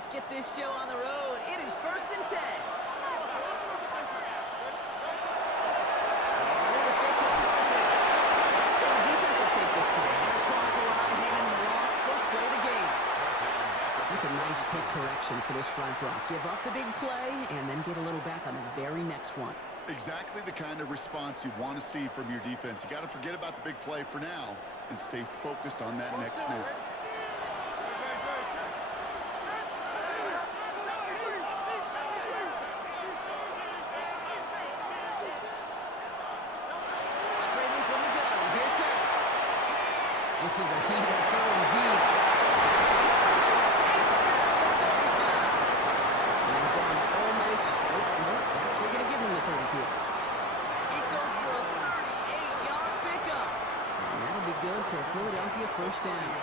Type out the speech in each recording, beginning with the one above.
let's get this show on the road. It is 1st and 10. That's a nice quick correction for this front block. Give up the big play and then get a little back on the very next one. Exactly the kind of response you want to see from your defense. You got to forget about the big play for now and stay focused on that next snap. Operating from the gun. Here's Hurts. This is a heater going deep. Good for a Philadelphia first down.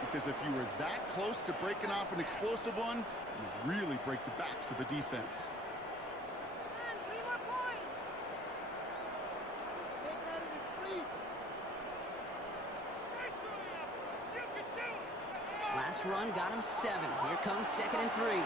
Because if you were that close to breaking off an explosive one, you really break the backs of a defense. And 3 more points. Take that in your sleep. You can do it. Last run got him 7. Here comes 2nd and 3.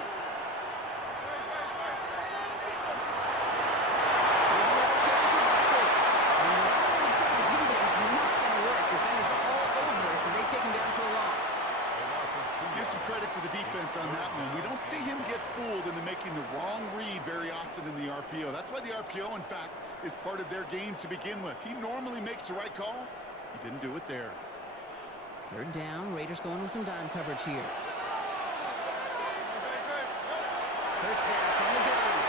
To the defense on that one. We don't see him get fooled into making the wrong read very often in the RPO. That's why the RPO, in fact, is part of their game to begin with. He normally makes the right call. He didn't do it there. 3rd down. Raiders going with some dime coverage here. Hurts now from the gun.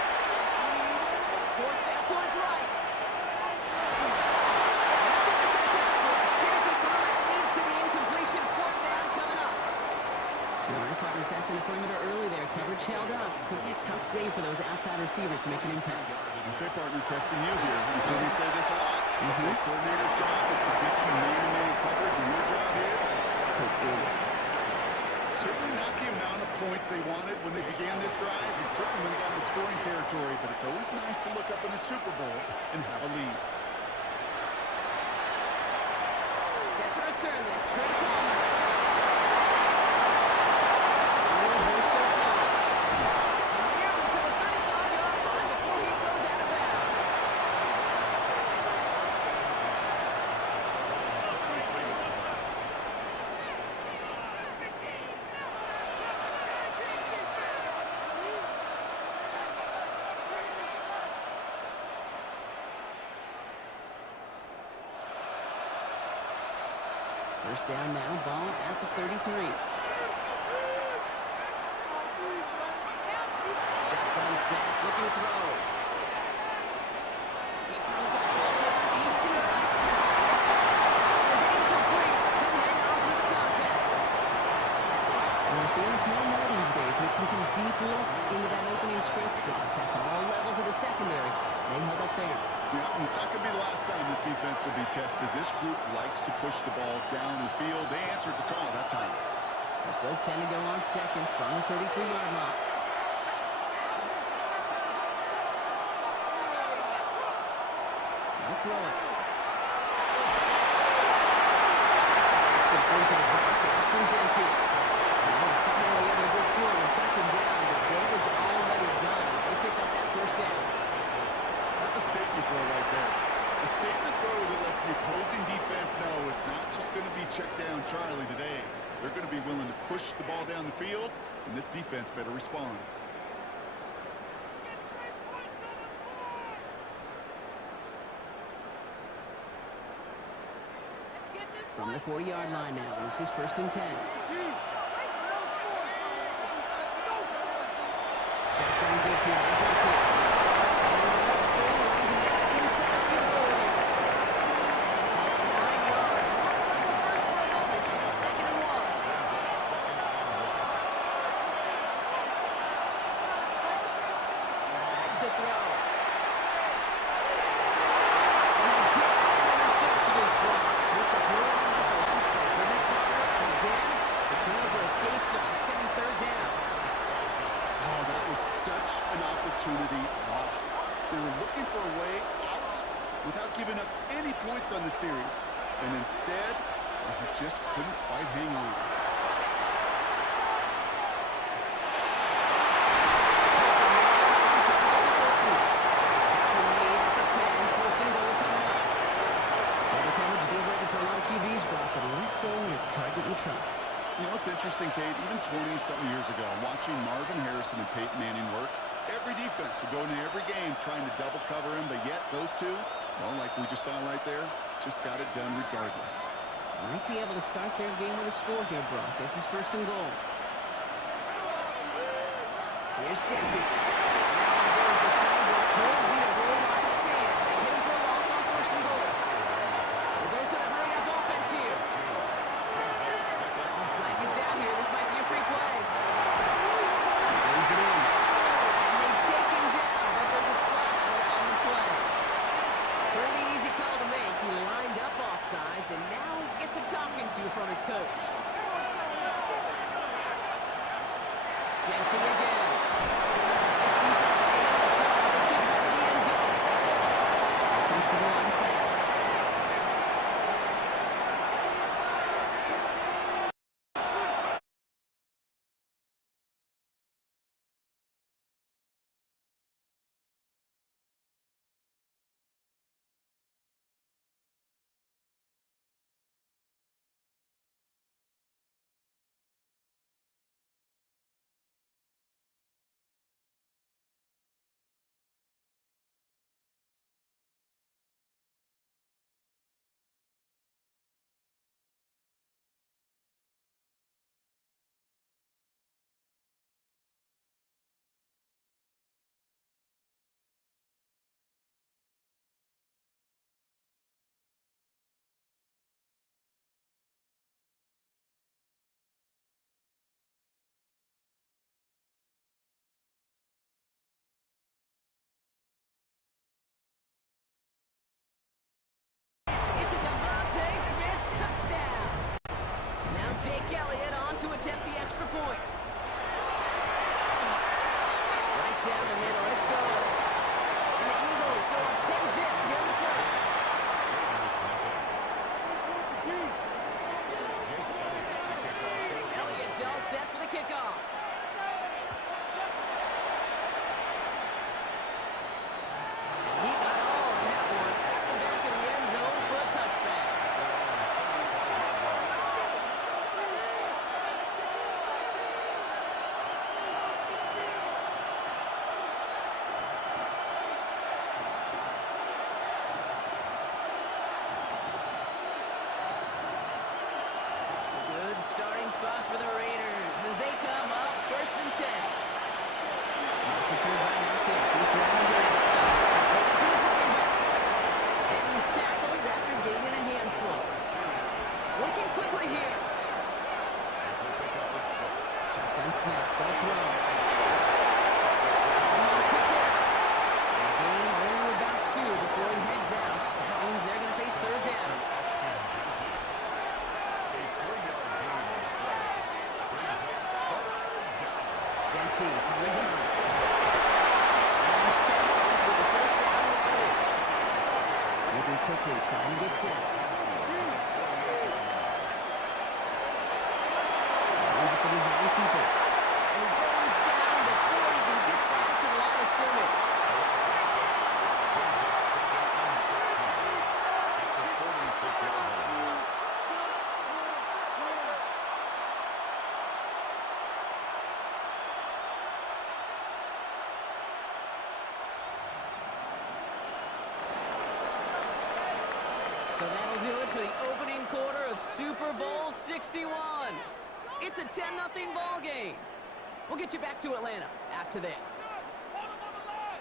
Forced out to his right. Partner testing the perimeter early there. Coverage held up. Could be a tough day for those outside receivers to make an impact. Okay, partner testing you here. You've heard me say this a lot. The coordinator's job is to get you man-to-man coverage, and your job is to win it. Certainly not the amount of points they wanted when they began this drive, and certainly when they got into scoring territory, but it's always nice to look up in a Super Bowl and have a lead. Set to return this. Trey Palmer. First down now, ball at the 33. Shotgun snap, looking to throw. He throws a ball deep to the right side. It is incomplete. Couldn't hang on through the contact. And we're seeing this more and more these days, mixing some deep looks into that opening script block. Test all levels of the secondary. They held up there. Yeah, it's not going to be the last time this defense will be tested. This group likes to push the ball down the field. They answered the call that time. So still 10 to go on 2nd from the 33-yard line. Now throw it. It's complete to the back. Ashton Jensen. Finally able to get to him and touch him down. But damage already done as they pick up that first down. That's a statement throw right there. A statement throw that lets the opposing defense know it's not just going to be check down Charlie today. They're going to be willing to push the ball down the field, and this defense better respond. from the 40-yard line now. This is 1st and 10. Shotgun give here to Jensen. And let's go. Runs it out inside field goal. 9 yards. Looks like the first for a moment. It's 2nd and 1. To throw. And again, an interception is dropped. Looked to hold on to the last play, didn't it, Carter? And again, the turnover escapes them. It's going to be 3rd down. Oh, that was such an opportunity lost. They were looking for a way out without giving up any points on the series. And instead, they just couldn't quite hang on. Target you trust. You know, it's interesting, Kate, even 20-something years ago, watching Marvin Harrison and Peyton Manning work, every defense would go into every game trying to double cover him, but yet those two, well, like we just saw right there, just got it done regardless. Might be able to start their game with a score here, Brock. This is 1st and goal. Here's Jensen. Now there's the sidewalk. Could be a goal line stand. They hit him for a loss on 1st and goal. We'll go to the hurry-up offense here. Flag is down here. This might be a free play. Lays it in. And they take him down, but there's a flag on the play. Pretty easy call to make. He lined up offsides, and now he gets a talking to from his coach. Jensen again. This defense staying on top. They kick out of the end zone. Offensive line fast. Jake Elliott on to attempt the extra point. Right down the middle. Let's go. And the Eagles go up 10-zip here in the first. Elliott's all set for the kickoff. And he got all on that one at the back of the end zone for a touchback. Starting spot for the Raiders as they come up 1st and 10. Not to turn by now, Pitt. He's throwing again. To his running back. And he's tackled after gaining a handful. Working quickly here. Shotgun snap. They'll throw. He's on a quick hit. The game only about 2 before he heads out. That means they're going to face 3rd down. Jensen from the gun. And he's tackled with the 1st down already. Moving quickly, trying to get set. Lined up with his own keeper. And he goes down before he can get back to the line of scrimmage. So that'll quarter of Super Bowl 61. It's a 10-0 ball game. We'll get you back to Atlanta after this. Hold him on the line.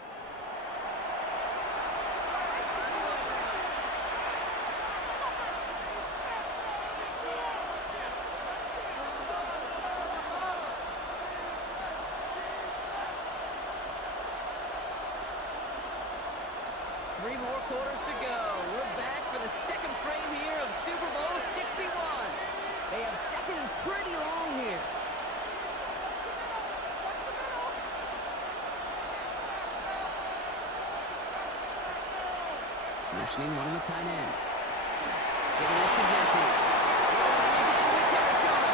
3 more quarters to go. We're back for the second frame here of Super Bowl 61. They have second and pretty long here. Motioning one of the tight ends. Giving this to Jesse. Rolling into enemy territory.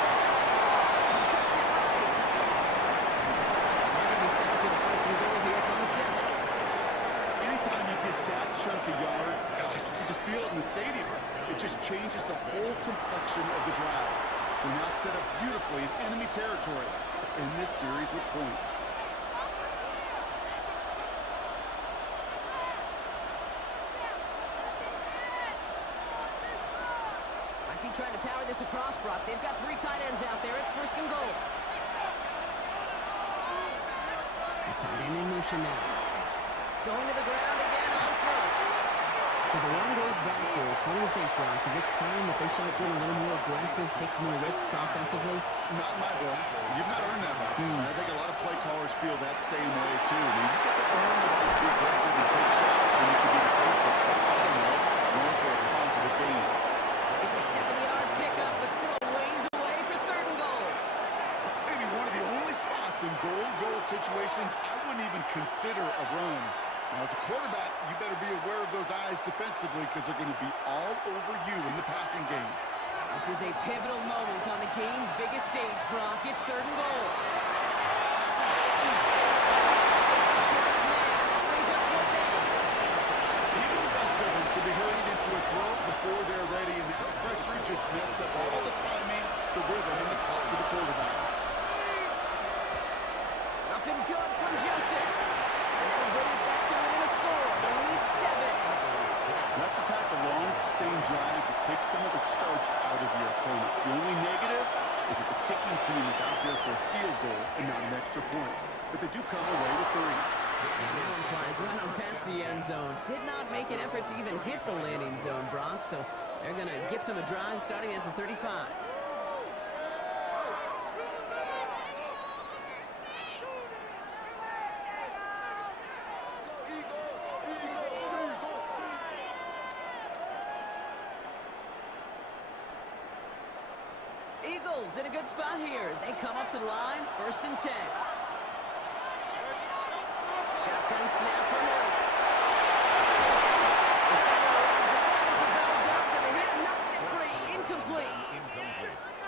He cuts it right. And they're going to be set up with a first and goal here from the 7. Anytime you get that chunk of yards, gosh, you can just feel it in the stadium. It just changes the whole complexion of the drive. We're now set up beautifully in enemy territory to end this series with points. Might be trying to power this across, Brock. They've got 3 tight ends out there. It's first and goal. The tight end in motion now. Going to the ground again on first. So the line goes backwards. What do you think, Brock? Is it time that they start getting a little more aggressive, take some more risks offensively? Not in my book. You've not earned that right. I think a lot of play callers feel that same way, too. I mean, you get to earn the right to be aggressive and take shots when you can do the basics. I don't know. Going for a positive gain. It's a 70-yard pickup, but still a ways away for third and goal. This may be one of the only spots in goal situations I wouldn't even consider a run. Now, as a quarterback, you better be aware of those eyes defensively because they're going to be all over you in the passing game. This is a pivotal moment on the game's biggest stage, Brock. It's third and goal. Skips and serves man. Brings up one down. Even the best of them could be hurried into a throw before they're ready, and that pressure just messed up all the timing, the rhythm, and the clock of the quarterback. Up and good from Joseph. And that'll bring it back to within a score. The lead 7. That's the type of long, sustained drive that takes some of the starch out of your opponent. The only negative is that the kicking team is out there for a field goal and not an extra point. But they do come away with 3. And that one flies right on past the end zone. Did not make an effort to even hit the landing zone, Brock. So they're going to gift him a drive starting at the 35. Eagles in a good spot here as they come up to the line, first and 10. Shotgun snap for Hurts. Defender arrives right as the ball does, and the hit knocks it free. Incomplete.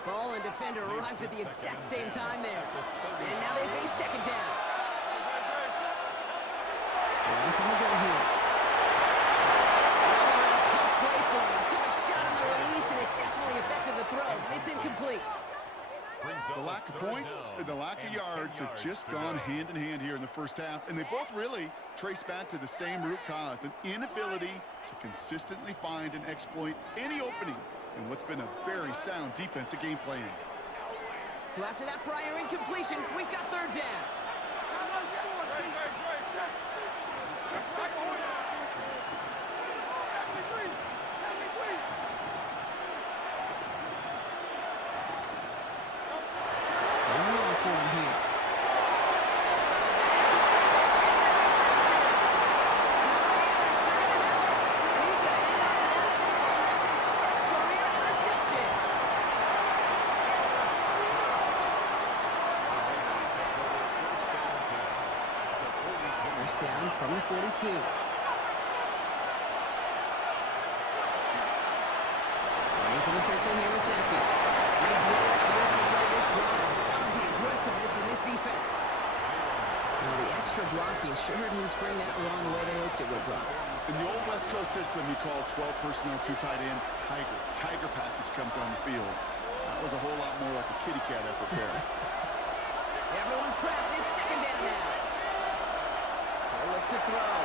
Ball and defender arrived at the exact same time there. And now they face second down. Line from the gun here. A tough play for him. Took a shot on the release, and it definitely affected the throw. It's incomplete. The lack of points and the lack of yards have just gone hand in hand here in the first half, and they both really trace back to the same root cause, an inability to consistently find and exploit any opening in what's been a very sound defensive game plan. So after that prior incompletion, we've got third down. For him here. It's intercepted. And the Raiders are going to have it. And he's going to hand out to that football. That's his first career interception. First down from the 42. Waiting for the pistol here with Jensen. They blow up the open play this drive. Love the aggressiveness from this defense. Now the extra blocking sure didn't spring that along the way they hoped it would, Brock. In the old West Coast system, you call 12 personnel, 2 tight ends, Tiger. Tiger package comes on the field. That was a whole lot more like a kitty cat effort there. Everyone's prepped. It's second down now. They'll look to throw.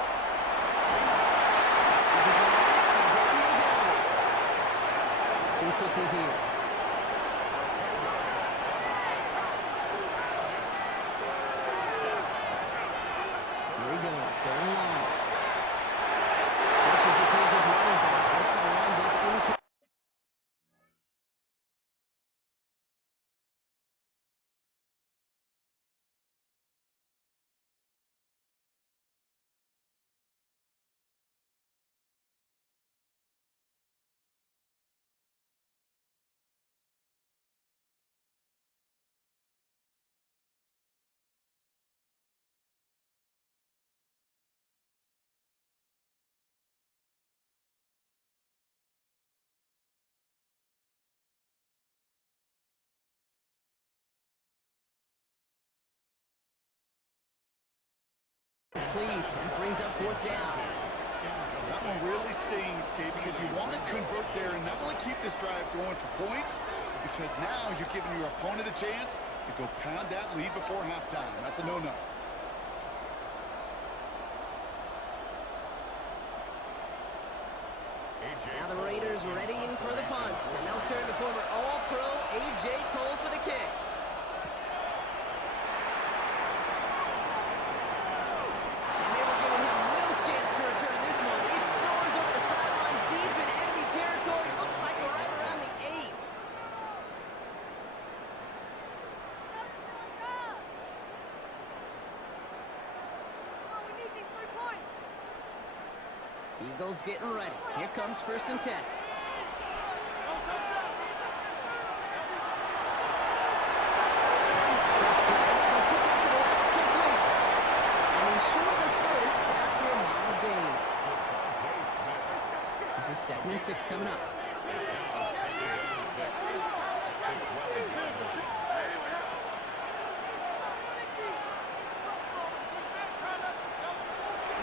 Because so down he goes. resetting quickly here. Here he goes, third and long. Pushes it towards his running back. It's going to wind up in. Please, that brings up fourth down. That one really stings, Kate, because you want to convert there and not only keep this drive going for points, because now you're giving your opponent a chance to go pound that lead before halftime. That's a no-no. Now the Raiders readying for the punt, and they'll turn to former All-Pro A.J. Cole for the kick. And they were giving him no chance to return this one. It soars over the sideline deep in enemy territory. Looks like we're right around the 8. Come on, we need these 3 points. Eagles getting ready. Here comes first and 10. First play, they'll kick out to the left, complete. And he's short of first after a mile gain. This is 2nd and 6 coming up.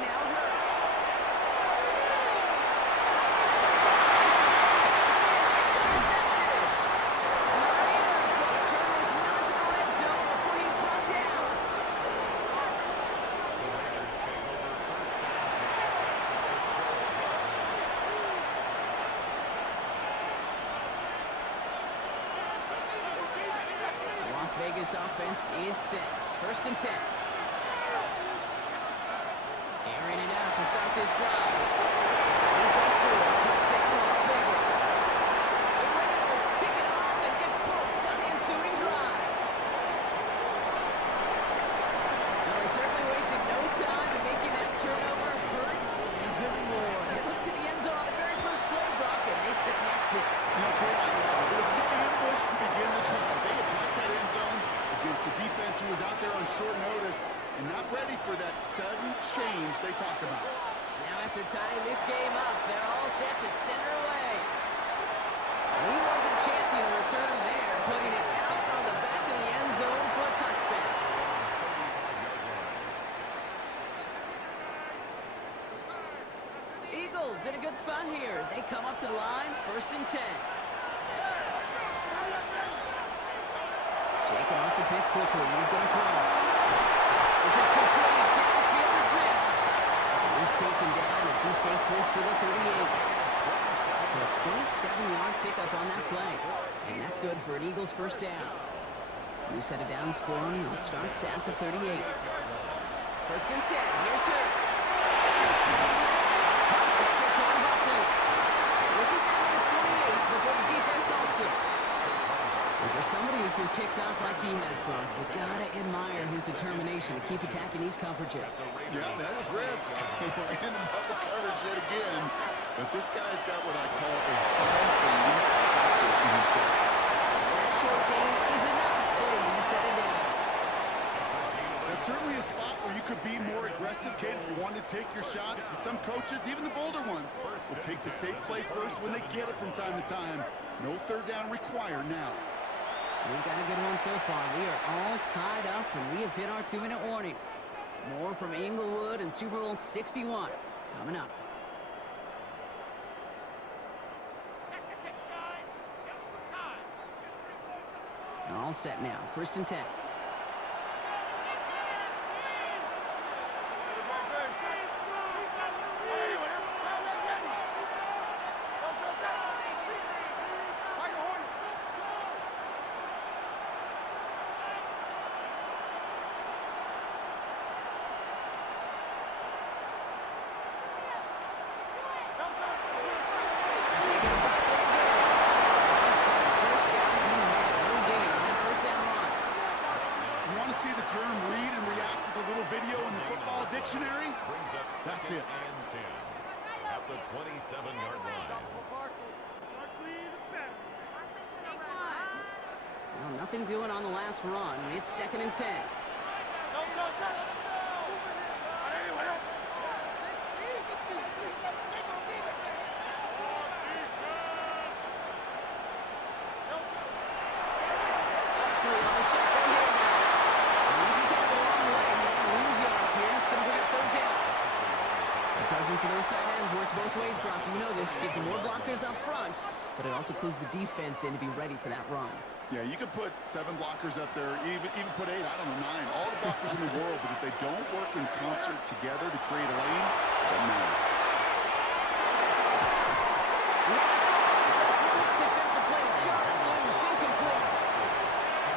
Now Hurts. It's intercepted. And the Raiders will return this one to the red zone before he's brought down. The Las Vegas offense is set. First and 10. Airing it out to start this drive. He's going to score. Touchdown, Las Vegas. The Raiders pick it off and get points on the ensuing drive. Now, they certainly wasted no time in making that turnover hurt even more. They looked to the end zone on the very first play, Brock, and they connected. It was no ambush to begin the drive. They attacked that end zone against a defense who was out there on short notice and not ready for that sudden change they talk about. Now after tying this game up, they're all set to center away. And he wasn't chancing a return there, putting it out on the back of the end zone for a touchback. Eagles in a good spot here as they come up to the line, first and 10. Shaking off the pick quickly, he's going to throw. This is complete, downfield to Smith. He's taken down as he takes this to the 38. So a 27-yard pickup on that play. And that's good for an Eagles first down. New set of downs for him. He'll start at the 38. First and 10, here's Hurts. It's caught with Saquon Barkley. This is down to the 28 before the defense halts it. And for somebody who's been kicked off like he has, Brock, you gotta admire his determination to keep attacking these coverages. Yeah, that is risk. We're in double coverage yet again. But this guy's got what I call a belief in himself. That short game is enough for him to set it down. That's certainly a spot where you could be more aggressive, Kate, if you want to take your shots. But some coaches, even the bolder ones, will take the safe play first when they get it from time to time. No third down required now. We've got a good one so far. We are all tied up, and we have hit our 2-minute warning. More from Inglewood and Super Bowl 61 coming up. All set now. First and 10. see the term read and react with a little video in the football dictionary? Brings up That's second it. and 10 at the 27-yard line. Well, nothing doing on the last run. It's 2nd and 10. Presence of those tight ends works both ways, Brock. You know this. Gives them more blockers up front, but it also clues the defense in to be ready for that run. Yeah, you could put 7 blockers up there, even put 8, I don't know, 9. All the blockers in the world, but if they don't work in concert together to create a lane, it doesn't matter. Defensive play, John loose, incomplete.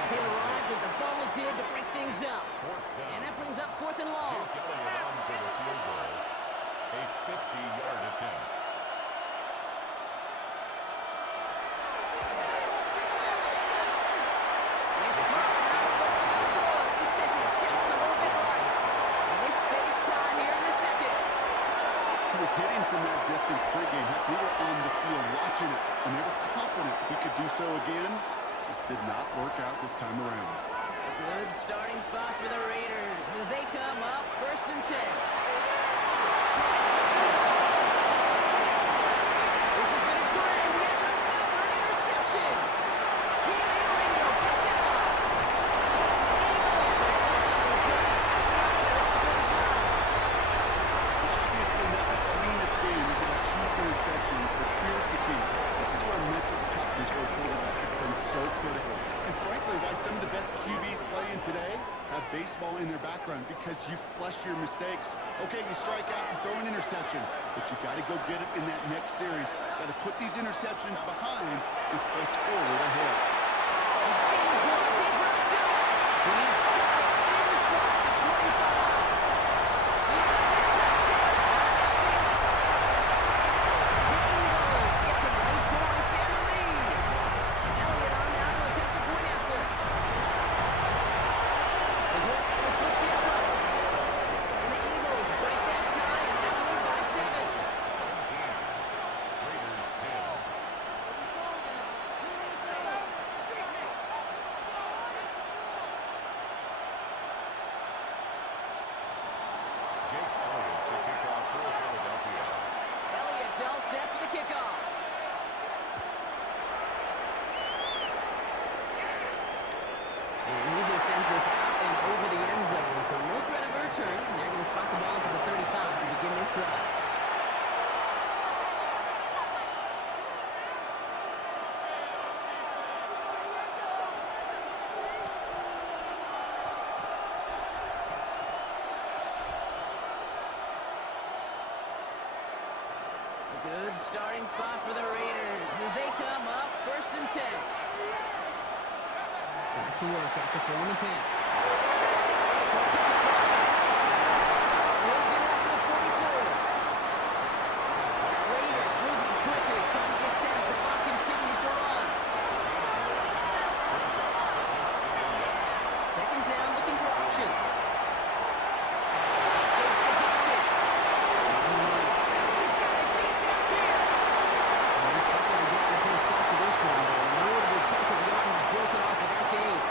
He arrived as the ball did to break things up. And that brings up 4th and long. Jake Elliott on for the field goal. A 50-yard attempt. It's far out, but no good. He sent it just a little bit right. And this stays time here in the 2nd. He was hitting from that distance pregame. Heck, we were on the field watching it, and they were confident he could do so again. Just did not work out this time around. A good starting spot for the Raiders as they come up 1st and 10. This has been a trend, yet another interception. Keely Ringo picks it up. Eagles are stopping the return. Shot it up to the ground. Obviously not the cleanest game. You get 2 interceptions, but here's the key. This is where mental toughness for a quarterback becomes so critical. And frankly, why some of the best QBs playing today have baseball in their background, because you flush your mistakes. Okay, you strike out and throw an interception, but you got to go get it in that next series. Got to put these interceptions behind and press forward ahead. Beans one deep outside. He's got it inside the 25. The Eagles get to 8 points and the lead. Elliott on now to attempt the point after. The point after splits the upright. And the Eagles break that tie and now lead by 7. 17. Raiders 10. Jake Elliott to kick off for Philadelphia. Elliott's all set for the kickoff. And he just sends this out and over the end zone. So no threat of a return. And they're going to spot the ball to the 35 to begin this drive. A good starting spot for the Raiders as they come up 1st and 10. Back to work after throwing the pin. Short pass Bryant. He'll get it up to the 44. Raiders moving quickly, trying to get set as the clock continues to run. 2nd down, looking for options. Escapes the pocket. He's got it deep downfield. And he's finally down to put a stop to this one. A notable chunk of yardage broken off of that game.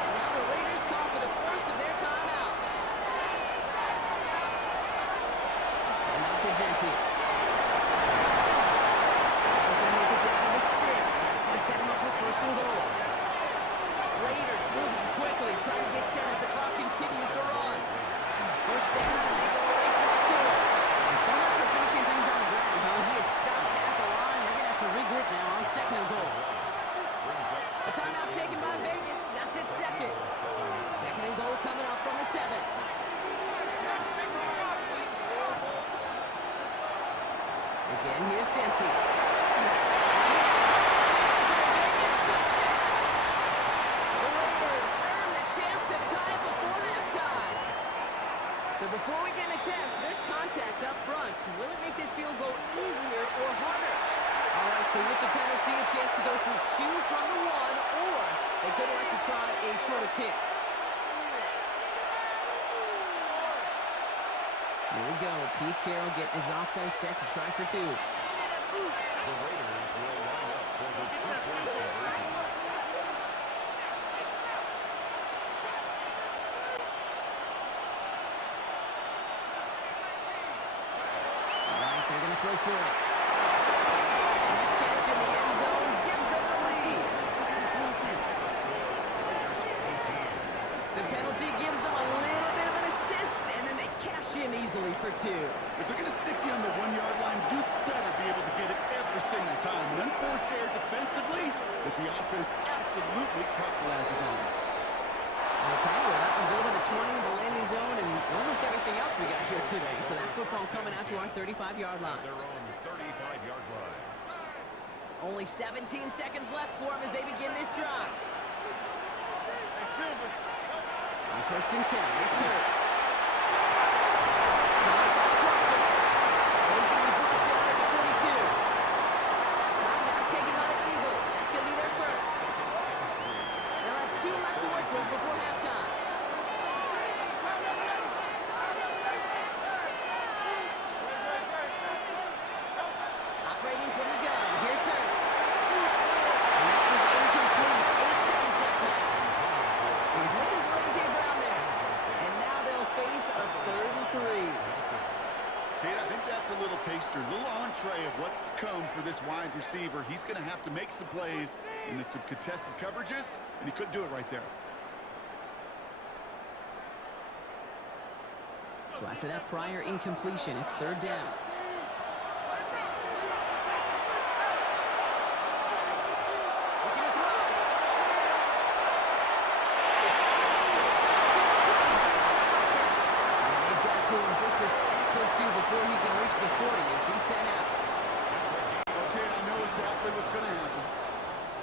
And now the Raiders call for the first of their timeouts. And up to Jensen. This is going to make it down to the 6. That's going to set him up with 1st and goal. Raiders moving quickly, trying to get set as the clock continues to run. 1st down, and they go right back to it. And so much for finishing things on the ground, huh? He is stopped at the line. They're going to have to regroup now on 2nd and goal. A timeout taken by Vegas. That's it, 2nd. 2nd and goal coming up from the 7. Again, here's Jensen. Vegas touchdown. The Raiders earn the chance to tie it before halftime. So before we get an attempt, there's contact up front. Will it make this field goal easier or harder? All right, so with the penalty, a chance to go for 2 from the 1, or they could elect to try a shorter kick. Here we go. Pete Carroll getting his offense set to try for two. The Raiders will line up for the two-point conversion. All right, they're going to throw for it. And that catch in the end zone gives them the lead. The penalty gives them a little bit of an assist, and then they cash in easily for two. If they're going to stick you on the 1 yard line, you better be able to get it every single time. An unforced error defensively that the offense absolutely capitalizes on. Okay, well, that one's over the 20, the landing zone, and almost everything else we got here today. So that football coming out to our 35-yard line. Their own 35-yard line. Only 17 seconds left for them as they begin this drive. On 1st and 10, it's Hurts. He's going to be brought down at the 42. Timeout taken by the Eagles. That's going to be their first. They'll have 2 left to work with before halftime. Operating from the gun, here's Hurts. And that was incomplete. 8 seconds left now. He's looking for A.J. Brown there. And now they'll face a 3rd and 3. Kate, I think that's a little taster, a little entree of what's to come for this wide receiver. He's going to have to make some plays into some contested coverages, and he couldn't do it right there. So after that prior incompletion, it's 3rd down. Looking to throw. And they've got to him just a step or two before he can reach the 40 as he's sent out. Okay, I know exactly what's going to happen.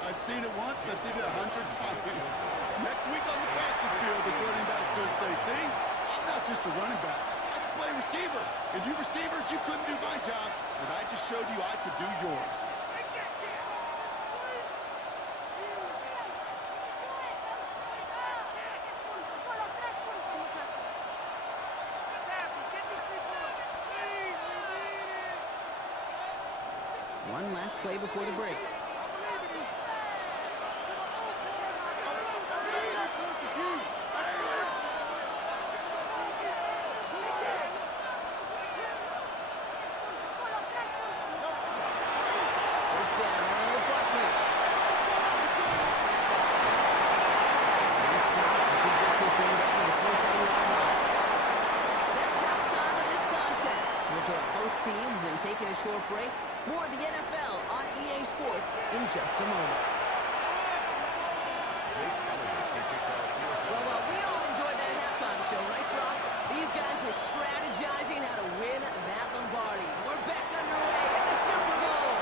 I've seen it once, I've seen it 100 times. Next week on the practice field, this running back's going to say, see, I'm not just a running back. I can play receiver. And you receivers, you couldn't do my job, but I just showed you I could do yours. One last play before the break. First down, Ronald Buckley. Nice stop as he gets this one down at the 27-yard line. That's halftime of this contest. We'll join both teams in taking a short break. More of the NFL on EA Sports in just a moment. Well, we all enjoyed that halftime show, right, Brock? These guys were strategizing how to win that Lombardi. We're back underway in the Super Bowl.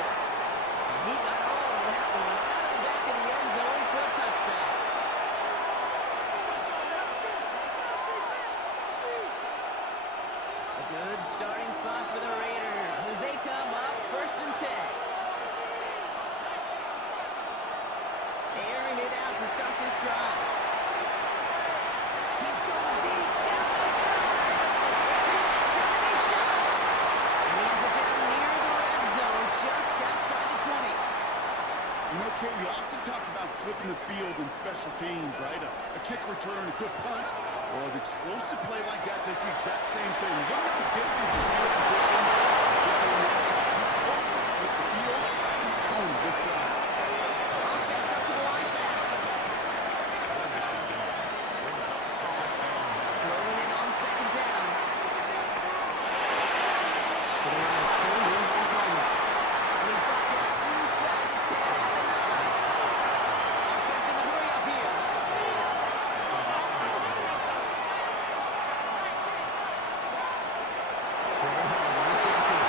And he got all of that one out of the back of the end zone for a touchback. A good starting spot for the Raiders as they come up 1st and 10. Airing it out to start this drive. He's going deep down the side. To the deep shot. And he has it down near the red zone, just outside the 20. You know, Kate, we often talk about flipping the field in special teams, right? A kick return, a good punt, or an explosive play like that does the exact same thing. Look at the difference in field position. He's totally flipped the field and toned this drive. Offense up to the line back. Throwing it on 2nd down. For the Lions, pulled in by Palmer. And he's brought down inside the 10 at the 9. Offense in the hurry up here. Shredder Hall, Mike Jackson.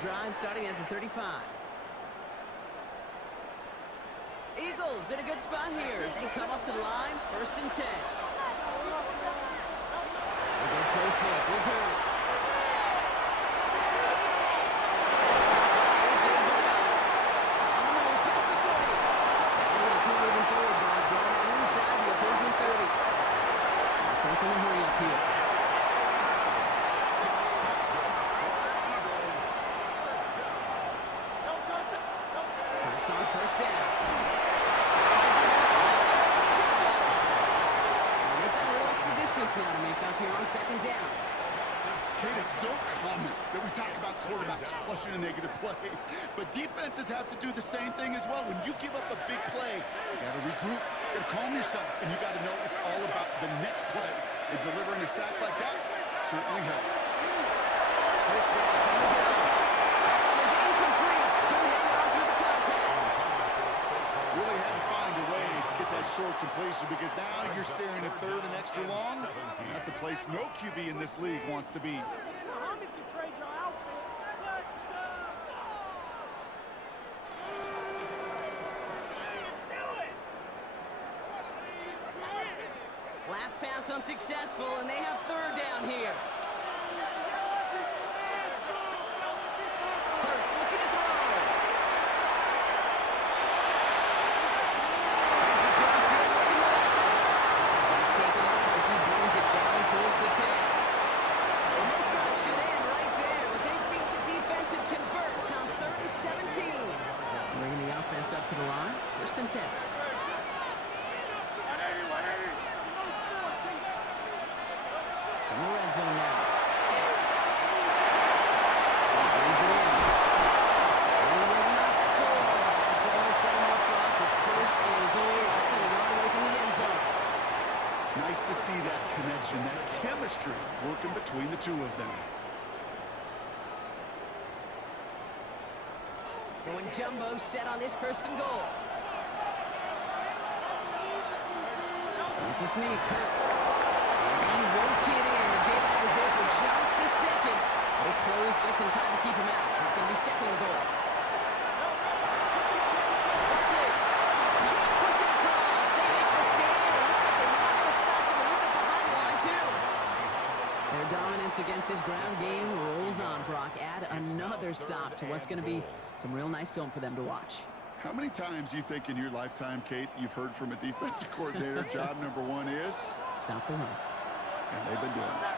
drive starting at the 35. Eagles in a good spot here as they come up to the line, 1st and 10. They go play fake with Hurts. It's caught by A.J. Brown. On the move, past the 40. Now we're going to keep moving forward, Bob, down inside the opposing 30. Offense in a hurry up here. Hurts on 1st down. They've got a little extra distance now to make up here on 2nd down. Kate, it's so common that we talk about quarterbacks flushing a negative play, but defenses have to do the same thing as well. When you give up a big play, you got to regroup, you got to calm yourself, and you got to know it's all about the next play. And delivering a sack like that certainly helps. Hurts now from the gun. That one is incomplete. Couldn't hang on through the contact. Really had to find a way to get that short completion because now you're staring at 3rd and extra long. That's a place no QB in this league wants to be. The homies can trade your outfits. Let's go! Last pass unsuccessful, and they have 3rd down here. Hurts looking to throw. Has it downfield looking left. He's taken out as he brings it down towards the 10. Well, most drives should end right there, but they beat the defense and converts on 3rd and 17. Bringing the offense up to the line, 1st and 10. In the red zone now. Brings it in. They will not score. That does set him up with 1st and goal, less than a yard away from the end zone. Nice to see that connection, that chemistry working between the two of them. Throwing jumbo set on this 1st and goal. It's a sneak, Hurts. He won't get in. The daylight was there for just a second. But it closed just in time to keep him out. So it's going to be 2nd and goal. Barkley can't push it across. They make the stand. It looks like they might have stopped him a little bit behind the line, too. Their dominance against his ground game rolls on, Brock. Add another stop to what's going to be some real nice film for them to watch. How many times you think in your lifetime, Kate, you've heard from a defensive coordinator, job number 1 is? Stop the run. And they've been doing it.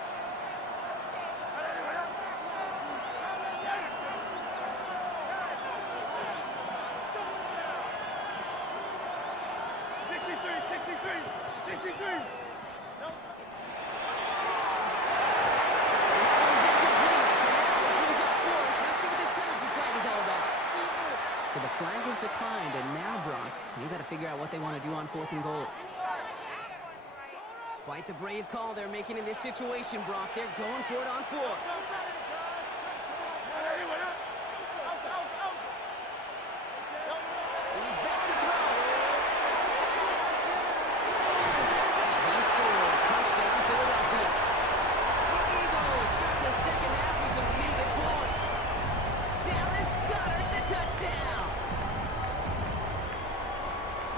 So the flag is declined, and now, Brock, you got to figure out what they want to do on 4th and goal. Quite the brave call they're making in this situation, Brock. They're going for it on 4th. He's back to throw. He scores. Touchdown, Philadelphia. The Eagles start the 2nd half with some needed points. Dallas Goedert, the touchdown.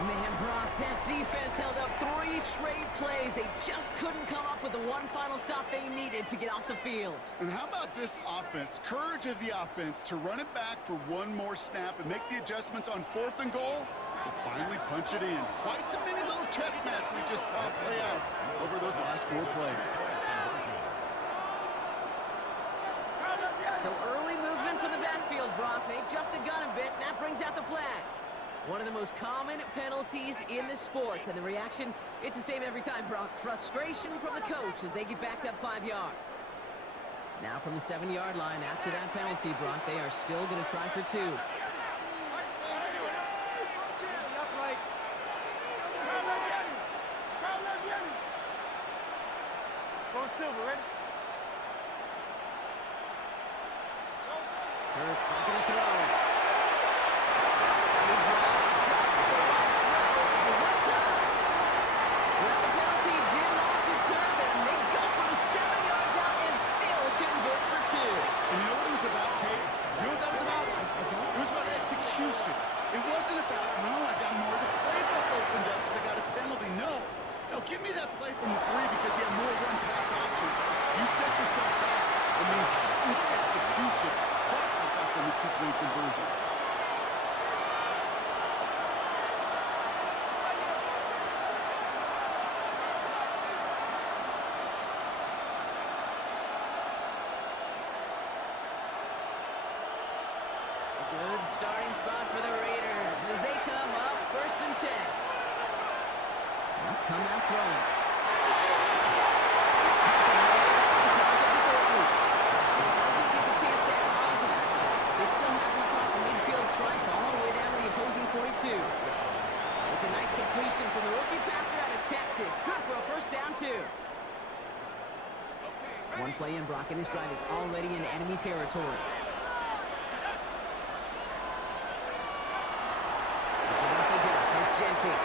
Man, Brock, that defense held up 3 straight plays. They just couldn't come up with the one final stop they needed to get off the field. And how about this offense? Courage of the offense to run it back for one more snap and make the adjustments on 4th and goal to finally punch it in. Quite the mini little chess match we just saw play out over those last 4 plays. So early movement from the backfield, Brock. They jumped the gun a bit, and that brings out the flag. One of the most common penalties in the sport, and the reaction, it's the same every time, Brock. Frustration from the coach as they get backed up 5 yards. Now from the 7-yard line, after that penalty, Brock, they are still going to try for 2. Hurts looking to throw. He's right, just the right throw, and one time. Well, the penalty did not deter them. They go from 7 yards out and still convert for 2. And you know what it was about, Kate? You know come out throwing. Has a man on target to Thornton. He doesn't get the chance to add on to that. This still has him across the midfield stripe all the way down to the opposing 42. It's a nice completion from the rookie passer out of Texas. Good for a first down, too. One play in, Brock, and this drive is already in enemy territory. Looking off the gas, it's Genty. Makes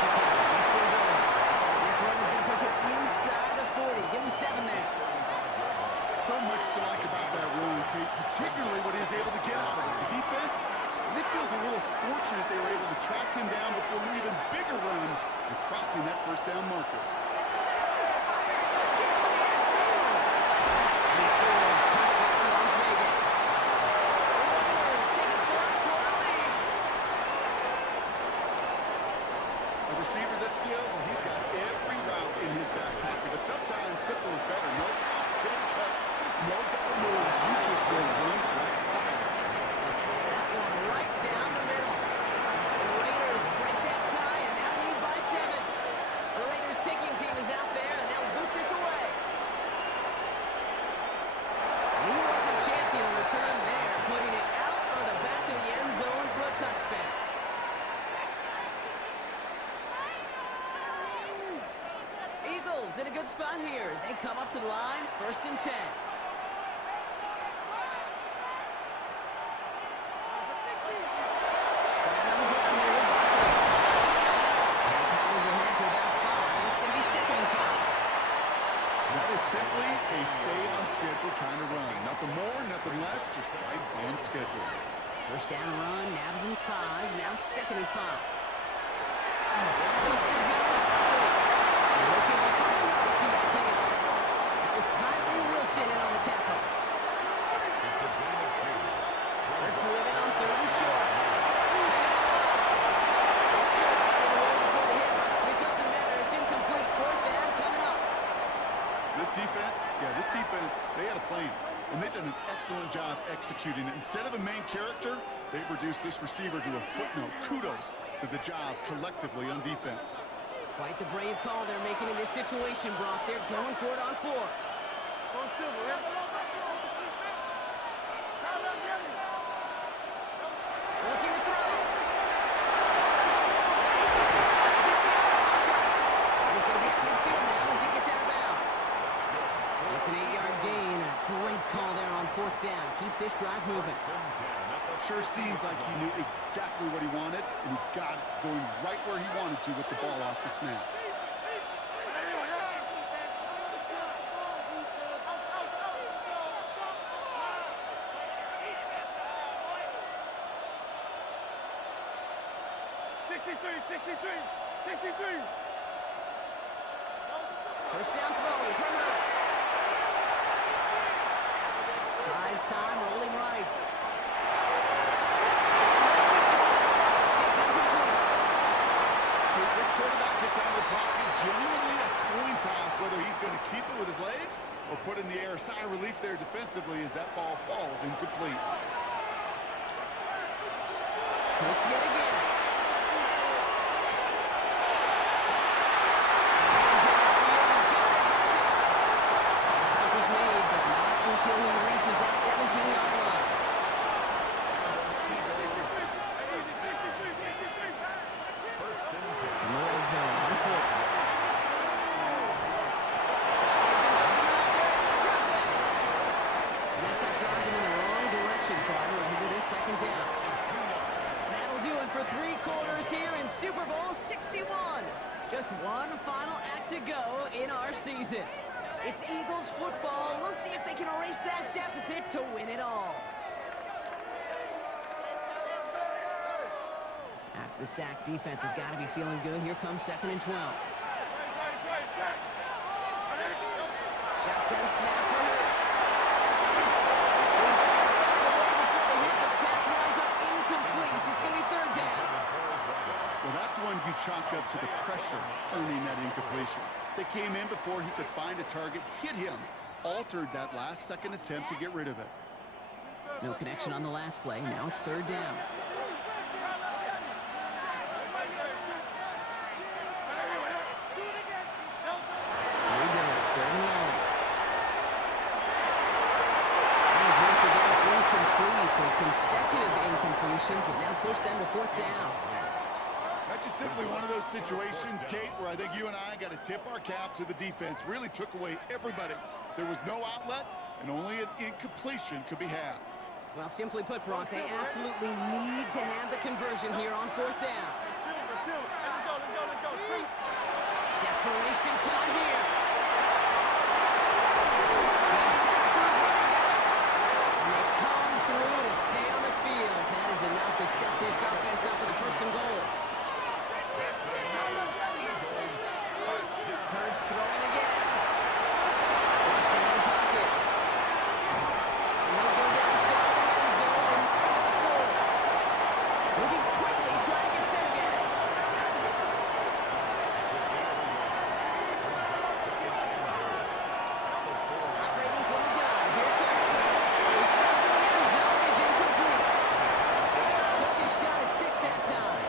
a tackle, he's still going. This run is going to push it inside the 40. Give him 7 there. So much to like about that run, Kate, particularly what he was able to get out of it. The defense, Nick feels a little fortunate they were able to track him down before an even bigger run and crossing that first down marker. And he scores. Touchdown, Las Vegas. The Raiders take a third-quarter lead. A receiver this skilled, well, he's got every route in his back pocket, but sometimes simple is better. No complicated cuts, no double moves. You just go one right by it. That one right down the middle. The Raiders break that tie and now lead by 7. The Raiders kicking team is out there and they'll boot this away. And he wasn't chancing a return there, putting it out or the back of the end zone for a touchback. Eagles in a good spot here as they come up to the line, 1st and 10. That is simply a stay-on-schedule kind of run. Nothing more, nothing less, just right on schedule. First down run, nabs him 5, now 2nd and 5. That was Tyree Wilson in on the tackle. It's a gain of 2. Hurts with it on 3rd and short. Just got it away before the hit. It doesn't matter, it's incomplete. 4th down coming up. This defense, they had a plan, and they've done an excellent job executing it. Instead of a main character, they've reduced this receiver to a footnote. Kudos to the job collectively on defense. Quite the brave call they're making in this situation, Brock. They're going for it on 4th. Looking to throw. Finds it beyond the marker. And he's going to be out of the field now as he gets out of bounds. It's an 8-yard gain. A great call there on 4th down. Keeps this drive moving. Sure seems like he knew exactly what he wanted, and he got it going right where he wanted to with the ball off the snap. First down throwing from Hurts. Buys time, rolling right. It's incomplete. This quarterback gets out of the pocket, genuinely a coin toss whether he's going to keep it with his legs or put in the air. Sigh of relief there defensively as that ball falls incomplete. Hurts yet again. Stop was made, but not until he reaches that 17-yard line. First and 10. In the red zone, unforced. And that's how drives him in the wrong direction, partner, ahead of this 2nd down. That'll do it for 3 quarters here in Super Bowl 61. Just one final act to go in our season. It's Eagles football. We'll see if they can erase that deficit to win it all. After the sack, defense has got to be feeling good. Here comes 2nd and 12. Shotgun snap for Hurts. Just got it away before the hit, but the pass winds up incomplete. It's going to be 3rd down. Well, that's one you chalk up to the pressure earning that incompletion. They came in before he could find a target, hit him, altered that last-second attempt to get rid of it. No connection on the last play. Now it's 3rd down. consecutive incompletions have now pushed them to fourth down. That's just simply one of those situations, Kate, where I think you and I got to tip our cap to the defense. Really took away everybody. There was no outlet, and only an incompletion could be had. Well, simply put, Brock, they absolutely need to have the conversion here on fourth down. Desperation time here. He's got to his running back. And they come through to stay on the field. That is enough to set this offense up with a first and goal. Hurts throwing again. Flushed out of the pocket. And he'll go down short of the end zone and mark at the 4. Moving quickly, trying to get set again. Operating from the gun. Here's Hurts. The shot to the end zone is incomplete. Took his shot at 6 that time.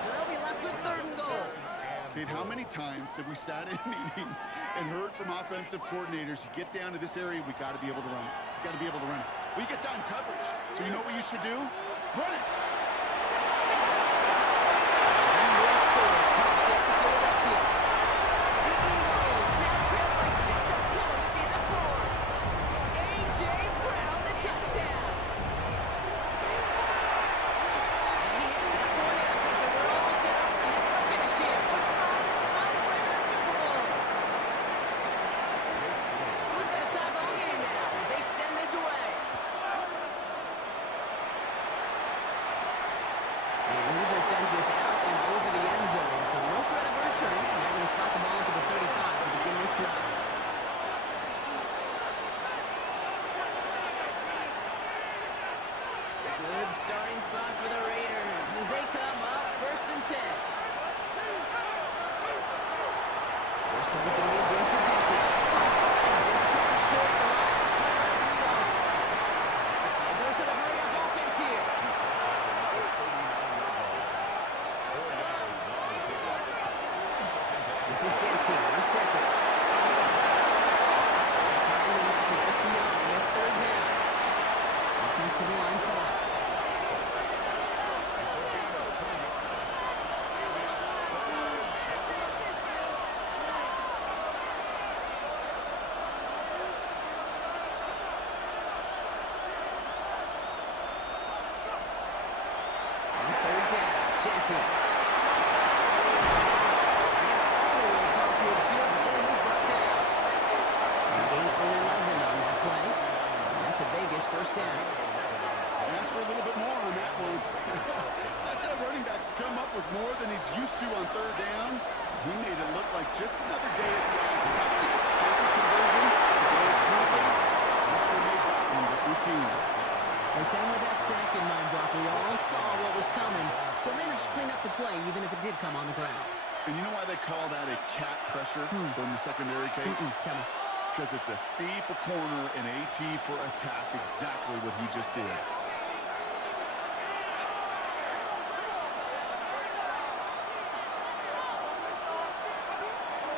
So they'll be left with third and goal. Kate, how many times have we sat in meetings and heard from offensive coordinators, you get down to this area, we got to be able to run. We got to be able to run. We get down coverage. So you know what you should do? Run it. And will score. Touchdown, Philadelphia. The Eagles now trail by just a point in the 4th. A.J. Brown, the touchdown. And he hits that point after, so we're all set up for the heck of a finish here. We're tied in the final frame of the Super Bowl. We've got a tie ball game now as they send this away. And he just sends this out and over the end zone, so no threat of a return. Now going to spot the ball to the 35 to begin this drive. Good starting spot for the Raiders as they come up first and 10. First time's going to be a game to Jensen. Here's charge towards the line. It's right off the yard. And goes to the hurry-up offense here. This is Jensen on second. Finally knocking us to Young. It's third down. Offensive line fast. On third down, Jensen. All the way across midfield before he's brought down. And gain 11 on that play. And that's a Vegas first down. Ask for a little bit more on that one. I said running back to come up with more than he's used to on third down. He made it look like just another day at the office. I didn't expect every conversion to go smoothly. He sure made that one look routine. They sang with that sack in mind, Brock. We all saw what was coming, so managed to clean up the play, even if it did come on the ground. And you know why they call that a cat pressure from the secondary, Kate? Tell me. Because it's a C for corner and a T for attack. Exactly what he just did.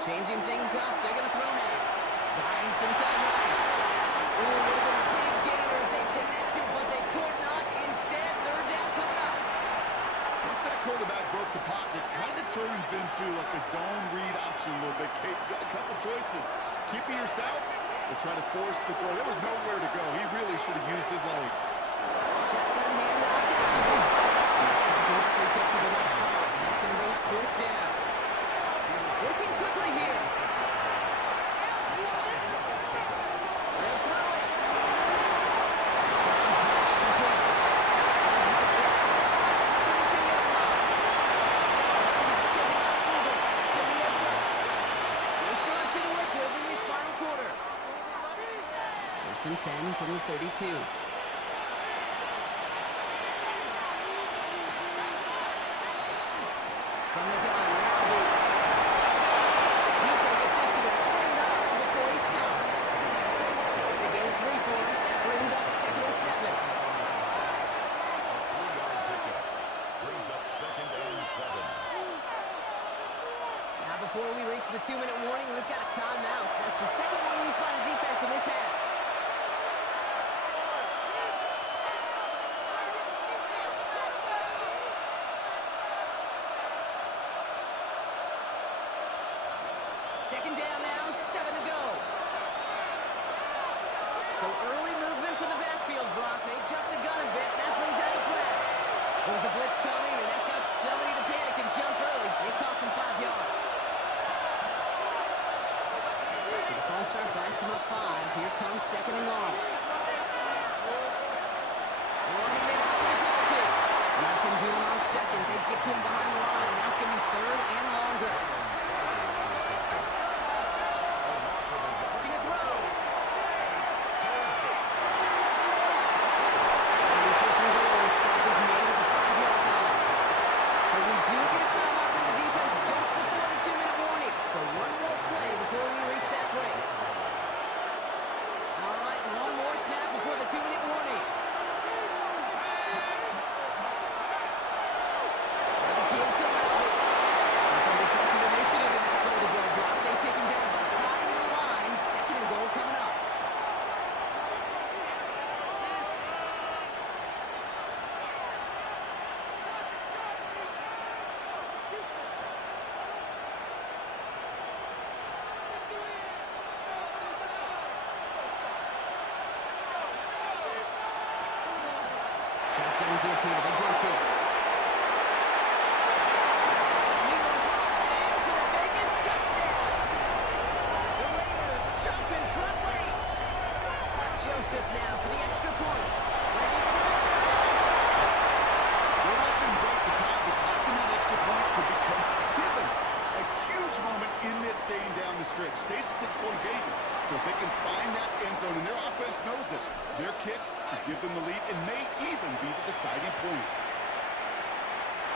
Changing things up. They're going to throw now. Buying some time right. Ooh, a little bit of big gainer. They connected, but they could not. Instead, third down coming up. Once that quarterback broke the pocket, kind of turns into like a zone read option a little bit. Kate, got a couple choices. Keep it yourself or try to force the throw. There was nowhere to go. He really should have used his legs. Shotgun hand off to Allen. Second after he picks up a 1-5. That's going to bring up fourth down. Working quickly here. They'll throw it. Finds Bush complete. That is marked down. Slide on the 32-yard line. Taken by the Eagles. That's going to be their first. They still have 2 to work with in this final quarter. First and 10 from the 32. From the gun, Roundy. He's going to get this to the 29 before he stops. It's a gain of 3 for him. That brings up second and 7. Brings up second and 7. Now before we reach the 2-minute warning, we've got a timeout. That's the second one used by the defense in this half. to him behind the line. Now it's going to be third and longer. Looking to throw. And the first and goal. Stop is made at the 5-yard line. So we do get a timeout from the defense just before the 2-minute warning. So one more play before we reach that break. All right, one more snap before the 2-minute warning. Give to Lowry. Some defensive initiative in that play to go block. They take him down behind the line. Second and goal coming up. Shotgun give here. The Jets here. He will haul it in for the Vegas touchdown. The Raiders jump in front late. Joseph now for the extra point. Ready pressure. They let them break the tie, but blocking that extra point could become pivotal. A huge moment in this game down the stretch. Stays a 6-point game. So if they can find that end zone, and their offense knows it, their kick could give them the lead and may even be the deciding point.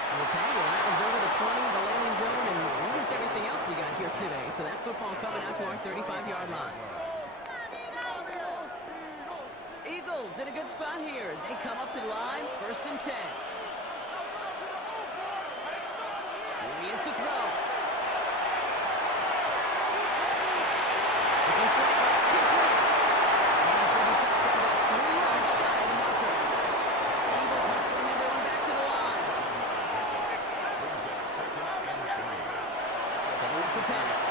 Okay, well that one's over the 20, the landing zone, and almost everything else we got here today. So that football coming out to our 35-yard line. Eagles in a good spot here as they come up to the line, 1st and 10. Here he is to throw. Looking slightly complete. And he's going to be touched down about 3 yards shy of the marker. Eagles hustling everyone back to the line. Setting up to pass.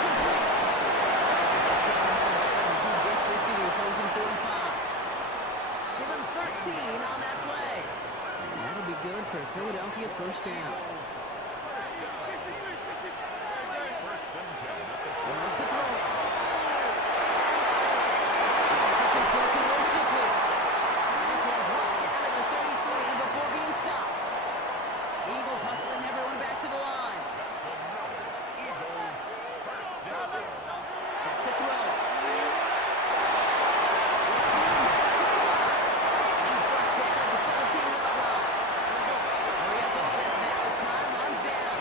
Complete. As he gets this to the opposing 45. Give him 13 on that play. And that'll be good for a Philadelphia first down. We'll look to throw it. It's a complete to Will Shipley. And this one's walked down at the 33 before being stopped. Eagles hustling everyone back to the line. Back to throw. He's brought down at the 17-yard line. Hurry up offense now as time runs down.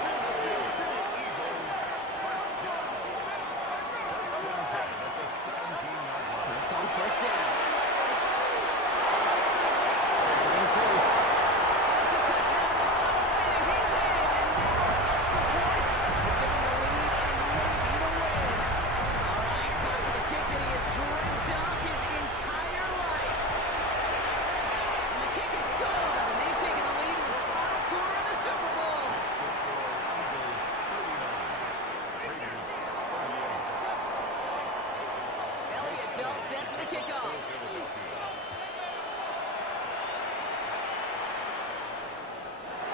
It's on 1st down. It's an in close. And it's a touchdown to follow. And he's in. And now an extra point will give him the lead and maybe the win. All right, time for the kick that he has dreamt of his entire life. And the kick is good. And they've taken the lead in the final quarter of the Super Bowl. Elliott's all set for the kickoff.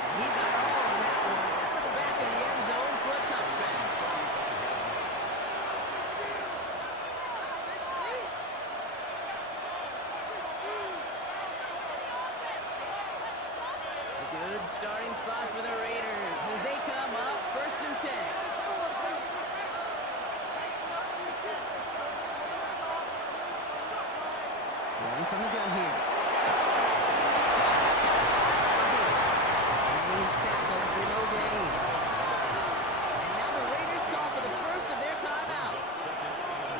And he got all of that one out of the back of the end zone for a touchback. A good starting spot for the Raiders as they come up 1st and 10. Running from the gun here. And he's tackled for no gain. And now the Raiders call for the first of their timeouts.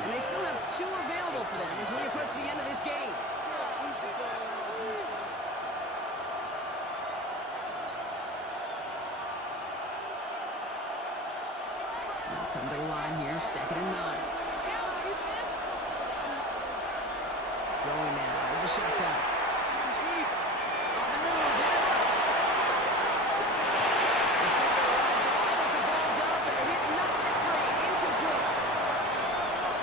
And they still have 2 available for them as we approach the end of this game. Now come to the line here, 2nd and 9. Throwing now out of the shotgun. On the move, hit it right. Defender runs right as the ball does, and the hit knocks it free. Incomplete.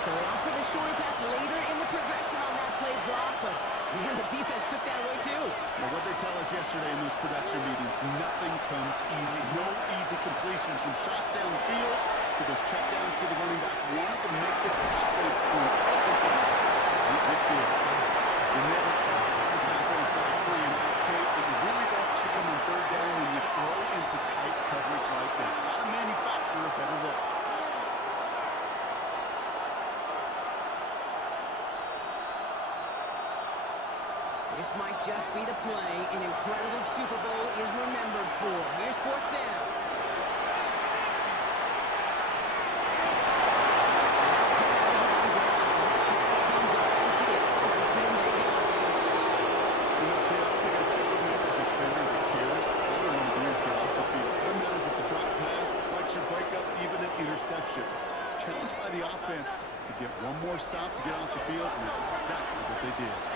So they opt for the short pass later in the progression on that play block, but man, the defense took that away too. Well, what they tell us yesterday in those production meetings, nothing comes easy. No easy completions from shots down the field to those checkdowns to the running back. Wanted to make this confidence point. We just did. We never was an offense like 3 and outs, Kate. might just be the play an incredible Super Bowl is remembered for. Here's fourth down. Interception. Challenged by the offense to get one more stop to get off the field, and that's exactly what they did.